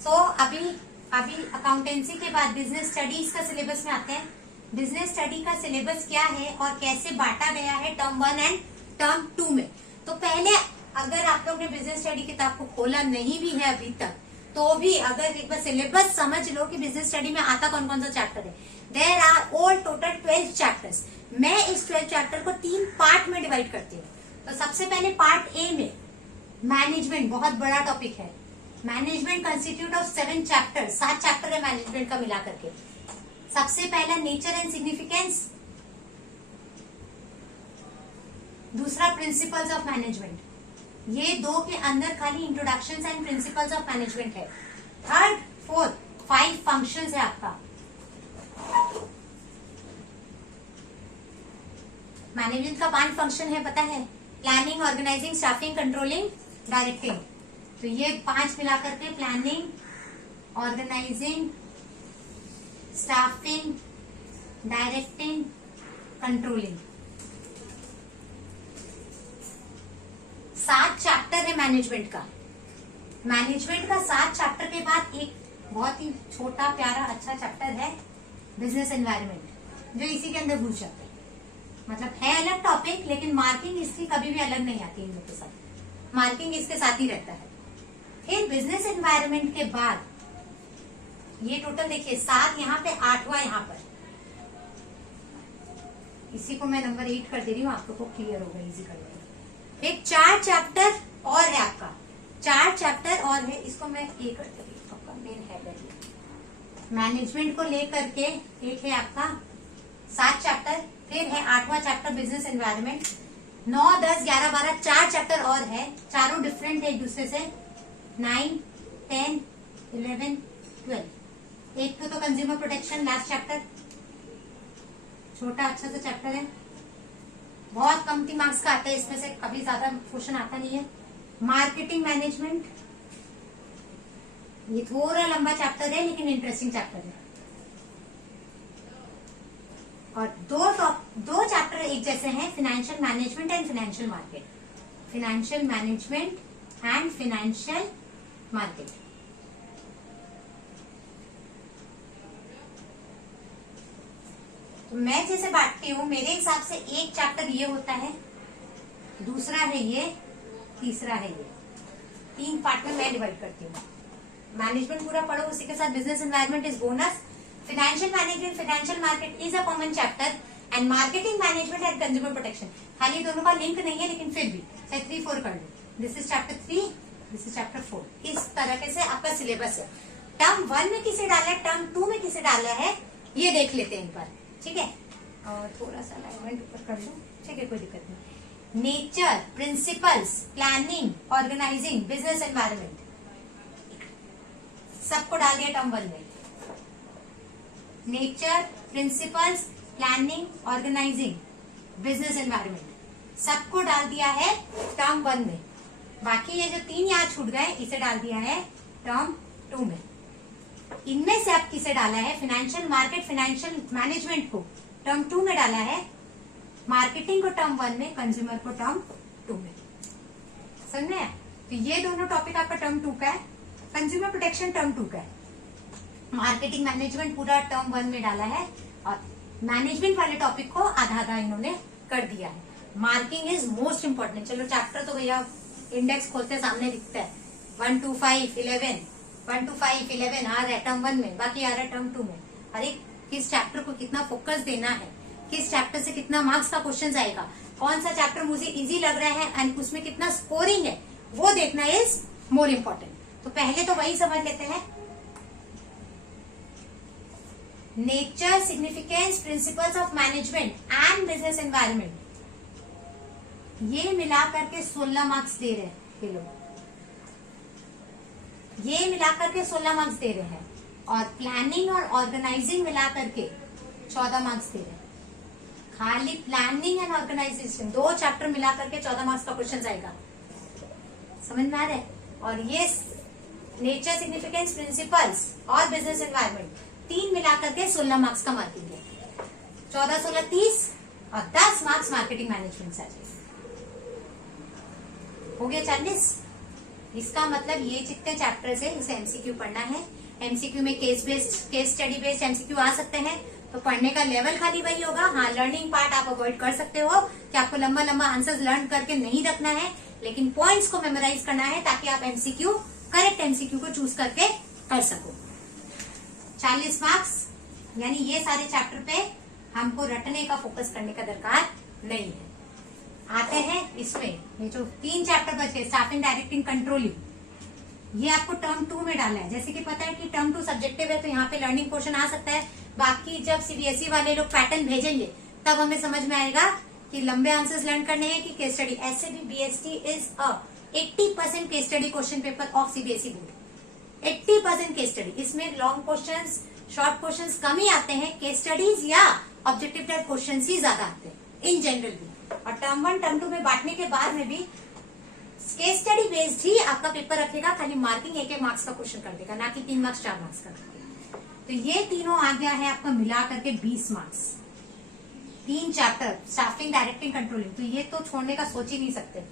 सो अभी अकाउंटेंसी के बाद बिजनेस स्टडीज का सिलेबस में आते हैं। बिजनेस स्टडी का सिलेबस क्या है और कैसे बांटा गया है टर्म 1 एंड टर्म 2 में। तो पहले अगर आप लोग ने बिजनेस स्टडी किताब को खोला नहीं भी है अभी तक, तो भी अगर एक बार सिलेबस समझ लो कि बिजनेस स्टडी में आता कौन कौन सा चैप्टर है। There are all total 12 chapters. मैं इस 12 चैप्टर को 3 पार्ट में डिवाइड करती हूँ। तो सबसे पहले पार्ट ए में मैनेजमेंट, बहुत बड़ा टॉपिक है। Management constitute of 7 chapter, 7 chapter है मैनेजमेंट का मिला करके। सबसे पहला नेचर एंड सिग्निफिकेंस, दूसरा प्रिंसिपल्स ऑफ मैनेजमेंट। ये 2 के अंदर खाली introduction and principles of management है। थर्ड, फोर्थ, 5 फंक्शंस है आपका। मैनेजमेंट का 5 फंक्शन है, पता है? Planning, organising, staffing, controlling, directing. तो ये 5 मिलाकर के planning, organising, staffing, directing, controlling, 7 chapter है मैनेजमेंट का। मैनेजमेंट का 7 चैप्टर के बाद एक बहुत ही छोटा प्यारा अच्छा चैप्टर है बिजनेस एनवायरनमेंट, जो इसी के अंदर घुस जाता है। मतलब है अलग टॉपिक, लेकिन मार्किंग इसकी कभी भी अलग नहीं आती इन लोग के साथ, मार्किंग इसके साथ ही रहता है। फिर बिजनेस एनवायरनमेंट के बाद ये टोटल देखिए 7 यहाँ पे, 8वां यहाँ पर। इसी को मैं नंबर 8 कर दे रही हूँ, आप लोग को क्लियर होगा इजी कर देगा। एक 4 चैप्टर और है आपका, 4 चैप्टर और है, इसको मैं ए कर दे रही हूँ। आपका मेन हेड है मैनेजमेंट को लेकर के एक है आपका 7 चैप्टर। फिर है 8वां चैप्टर बिजनेस एनवायरनमेंट। 9, 10, 11, 12 4 चैप्टर और है, चारों डिफरेंट है एक दूसरे से। 9, 10, 11, 12। एक तो कंज्यूमर प्रोटेक्शन, लास्ट चैप्टर, छोटा अच्छा सा चैप्टर है, बहुत कम मार्क्स का आता है इसमें से, कभी ज्यादा क्वेश्चन आता नहीं है। मार्केटिंग मैनेजमेंट, ये थोड़ा लंबा चैप्टर है लेकिन इंटरेस्टिंग चैप्टर है। और दो चैप्टर एक जैसे हैं, financial management and financial market. Financial management and financial market. तो मैं जैसे बांटती हूँ, मेरे हिसाब से एक चैप्टर ये होता है, दूसरा है ये, तीसरा है ये। 3 पार्ट में मैं डिवाइड करती हूँ। मैनेजमेंट पूरा पढ़ो, उसी के साथ business environment is bonus. Financial management, financial market is a common chapter and marketing management and consumer protection. खाली दोनों का लिंक नहीं है, लेकिन फिर भी चाहे 3, 4 कर लो। This is chapter 3, this is chapter 4। इस तरह से आपका सिलेबस है। टर्म 1 में किसे डाला है, टर्म 2 में किसे डाला है, ये देख लेते हैं एक बार, ठीक है? और थोड़ा सा अलाइनमेंट ऊपर कर लो, ठीक है, कोई दिक्कत नहीं। Nature, principles, planning, organising, business environment, सबको डाल दिया टर्म 1 में। Nature, principles, planning, organising, business environment, सबको डाल दिया है टर्म 1 में। बाकी ये जो 3 यहाँ छूट गए, इसे डाल दिया है टर्म 2 में। इनमें से अब किसे डाला है, फाइनेंशियल मार्केट, फाइनेंशियल मैनेजमेंट को टर्म 2 में डाला है, मार्केटिंग को टर्म 1 में, कंज्यूमर को टर्म 2 में। समझ में? तो ये दोनों टॉपिक आपका टर्म 2 का है, कंज्यूमर प्रोटेक्शन टर्म 2 का है, मार्केटिंग मैनेजमेंट पूरा टर्म 1 में डाला है, और मैनेजमेंट वाले टॉपिक को आधा आधा इन्होंने कर दिया है। Marking is most important. चलो चैप्टर तो भैया इंडेक्स खोलते सामने दिखता है, 1 to 5, 11, 1 to 5, 11 आ रहा है टर्म 1 में, बाकी आ रहा है टर्म 2 में। अरे किस चैप्टर को कितना फोकस देना है, किस चैप्टर से कितना मार्क्स का क्वेश्चन आएगा, कौन सा चैप्टर मुझे इजी लग रहा है एंड उसमें कितना स्कोरिंग है, वो देखना इज मोर इम्पोर्टेंट। तो पहले तो वही समझ लेते हैं। Nature, significance, principles of management and business environment, ये मिला करके 16 मार्क्स दे रहे हैं ये लोग, ये मिलाकर के 16 मार्क्स दे रहे हैं, और प्लानिंग और ऑर्गेनाइजिंग मिला करके 14 मार्क्स दे रहे हैं। खाली प्लानिंग एंड ऑर्गेनाइजेशन 2 चैप्टर मिला करके 14 मार्क्स का क्वेश्चन आएगा। समझ में आ रहा है? और ये नेचर, सिग्निफिकेंस, प्रिंसिपल्स और बिजनेस एनवायरनमेंट 3 मिला करके 16 मार्क्स का मार्किंग है। 14, 16, 30 और 10 मार्क्स मार्केटिंग मैनेजमेंट से आ जाएगा। हो गया 40। इसका मतलब ये जितने चैप्टर्स है इसे एमसीक्यू पढ़ना है। एमसीक्यू में केस स्टडी बेस्ड एमसीक्यू आ सकते हैं, तो पढ़ने का लेवल खाली वही होगा। हाँ, लर्निंग पार्ट आप अवॉइड कर सकते हो कि आपको लंबा लंबा आंसर्स लर्न करके नहीं रखना है, लेकिन पॉइंट्स को मेमोराइज करना है ताकि आप एमसीक्यू करेक्ट एमसीक्यू को चूज करके कर सको। 40 मार्क्स, यानी ये सारे चैप्टर पे हमको रटने का फोकस करने का दरकार नहीं है। आते हैं इसमें, ये जो 3 चैप्टर बचे, स्टाफिंग, डायरेक्टिंग, कंट्रोलिंग, ये आपको टर्म 2 में डाला है। जैसे कि पता है कि टर्म 2 सब्जेक्टिव है, तो यहाँ पे लर्निंग पोर्शन आ सकता है। बाकी जब सीबीएसई वाले लोग पैटर्न भेजेंगे तब हमें समझ में आएगा कि लंबे आंसर्स लर्न करने हैं कि केस स्टडी। ऐसे भी BST is a 80% case study question paper of CBSE board. 80% case study, इसमें लॉन्ग क्वेश्चंस, शॉर्ट क्वेश्चंस कम ही आते हैं, केस स्टडीज या ऑब्जेक्टिव टाइप क्वेश्चंस ही ज्यादा आते हैं इन जनरल भी। और टर्म 1 टर्म 2 में बांटने के बाद में भी केस स्टडी बेस्ड ही आपका पेपर रखेगा, खाली मार्किंग 1-1 मार्क्स का क्वेश्चन कर देगा, ना कि 3 मार्क्स 4 मार्क्स का। तो ये तीनों आ गया है आपका मिला करके 20 marks. 3 chapter, staffing, directing, controlling, तो ये तो छोड़ने का सोच ही नहीं सकते।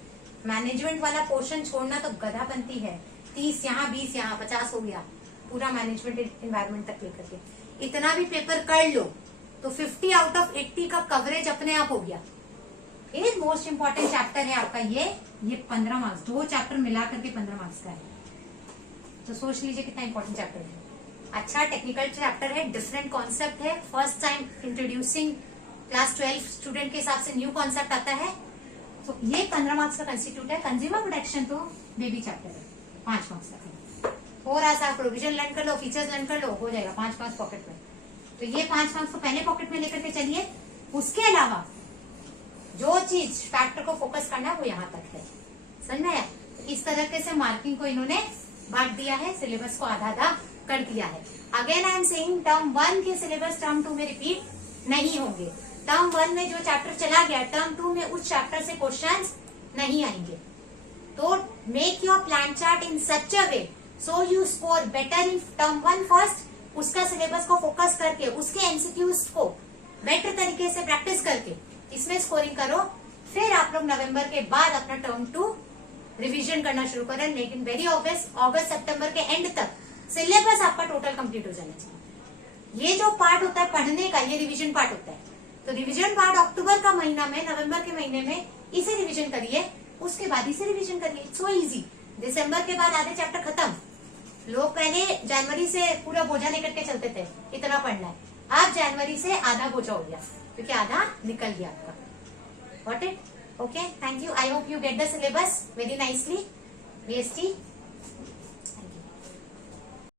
मैनेजमेंट वाला पोर्शन छोड़ना तो गधा बनती है। 30 यहाँ, 20 यहाँ, 50 हो गया पूरा मैनेजमेंट एनवायरमेंट तक लेकर के। इतना भी पेपर कर लो तो 50 आउट ऑफ 80 का कवरेज अपने आप हो गया। ये मोस्ट इंपॉर्टेंट चैप्टर है आपका ये 15 मार्क्स, 2 चैप्टर मिला करके 15 मार्क्स का है। तो सोच लीजिए कितना इंपॉर्टेंट चैप्टर है। अच्छा टेक्निकल चैप्टर है, डिफरेंट कॉन्सेप्ट है, first time introducing class 12 student के हिसाब से न्यू कॉन्सेप्ट आता है। तो ये 15 मार्क्स का कंस्टिट्यूट है। कंज्यूमर प्रोटेक्शन तो बेबी चैप्टर है, 5 मार्क्स का। थोड़ा सा प्रोविजन लर्न कर लो, फीचर्स लर्न कर लो, हो जाएगा 5 मार्क्स पॉकेट में। तो ये 5 मार्क्स को पहले पॉकेट में लेकर के चलिए। उसके अलावा जो चीज फैक्टर को फोकस करना है वो यहाँ तक है, समझ में आया? इस तरीके से मार्किंग को इन्होंने बांट दिया है, सिलेबस को आधा आधा कर दिया है। Again I am saying, term 1 के सिलेबस टर्म 2 में रिपीट नहीं होंगे। टर्म 1 में जो चैप्टर चला गया, टर्म 2 में उस चैप्टर से क्वेश्चंस नहीं आएंगे। तो make your plan chart in such a way so you score better in term 1 first. उसका सिलेबस को फोकस करके, उसके एमसीक्यूज को बेटर तरीके से प्रैक्टिस करके इसमें स्कोरिंग करो। फिर आप लोग नवंबर के बाद अपना टर्म 2 रिवीजन करना शुरू करें। लेकिन वेरी ऑब्वियस, अगस्त सितंबर के एंड तक सिलेबस आपका टोटल कंप्लीट हो जाना चाहिए। ये जो पार्ट होता है पढ़ने का, ये रिवीजन पार्ट होता है। तो रिवीजन पार्ट अक्टूबर का महीना में, नवंबर के महीने में इसे रिवीजन करिए, उसके बाद इसे रिवीजन करिए। It's so easy. दिसंबर के बाद आधे चैप्टर खत्म। लोग पहले जनवरी से पूरा बोझा लेकर के चलते थे, इतना पढ़ना है। अब जनवरी से आधा बोझा हो गया, क्योंकि आधा निकल गया आपका। Got it? Okay, thank you. I hope you get the syllabus very nicely. VST.